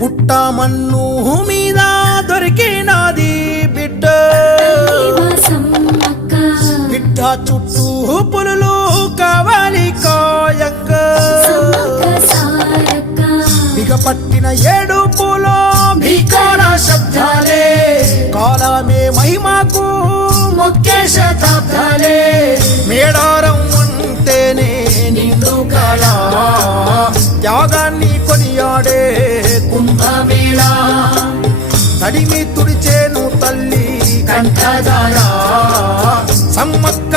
పుట్ట మన్ను మీద దొరికినది బిడ్డ బిడ్డ చుట్టూ పులులు కావాలి కాయంగ బిగపట్టిన ఏడుపులో భీకర శబ్దాలే కాలమే మహిమకు మొక్కే శతాబ్దాలే మేడారం అంటేనే నిండు కళ త్యాగాన్ని కొనియాడే కుంభమేళ తడిమి తుడిచేను తల్లి కంఠధార సమ్మక్క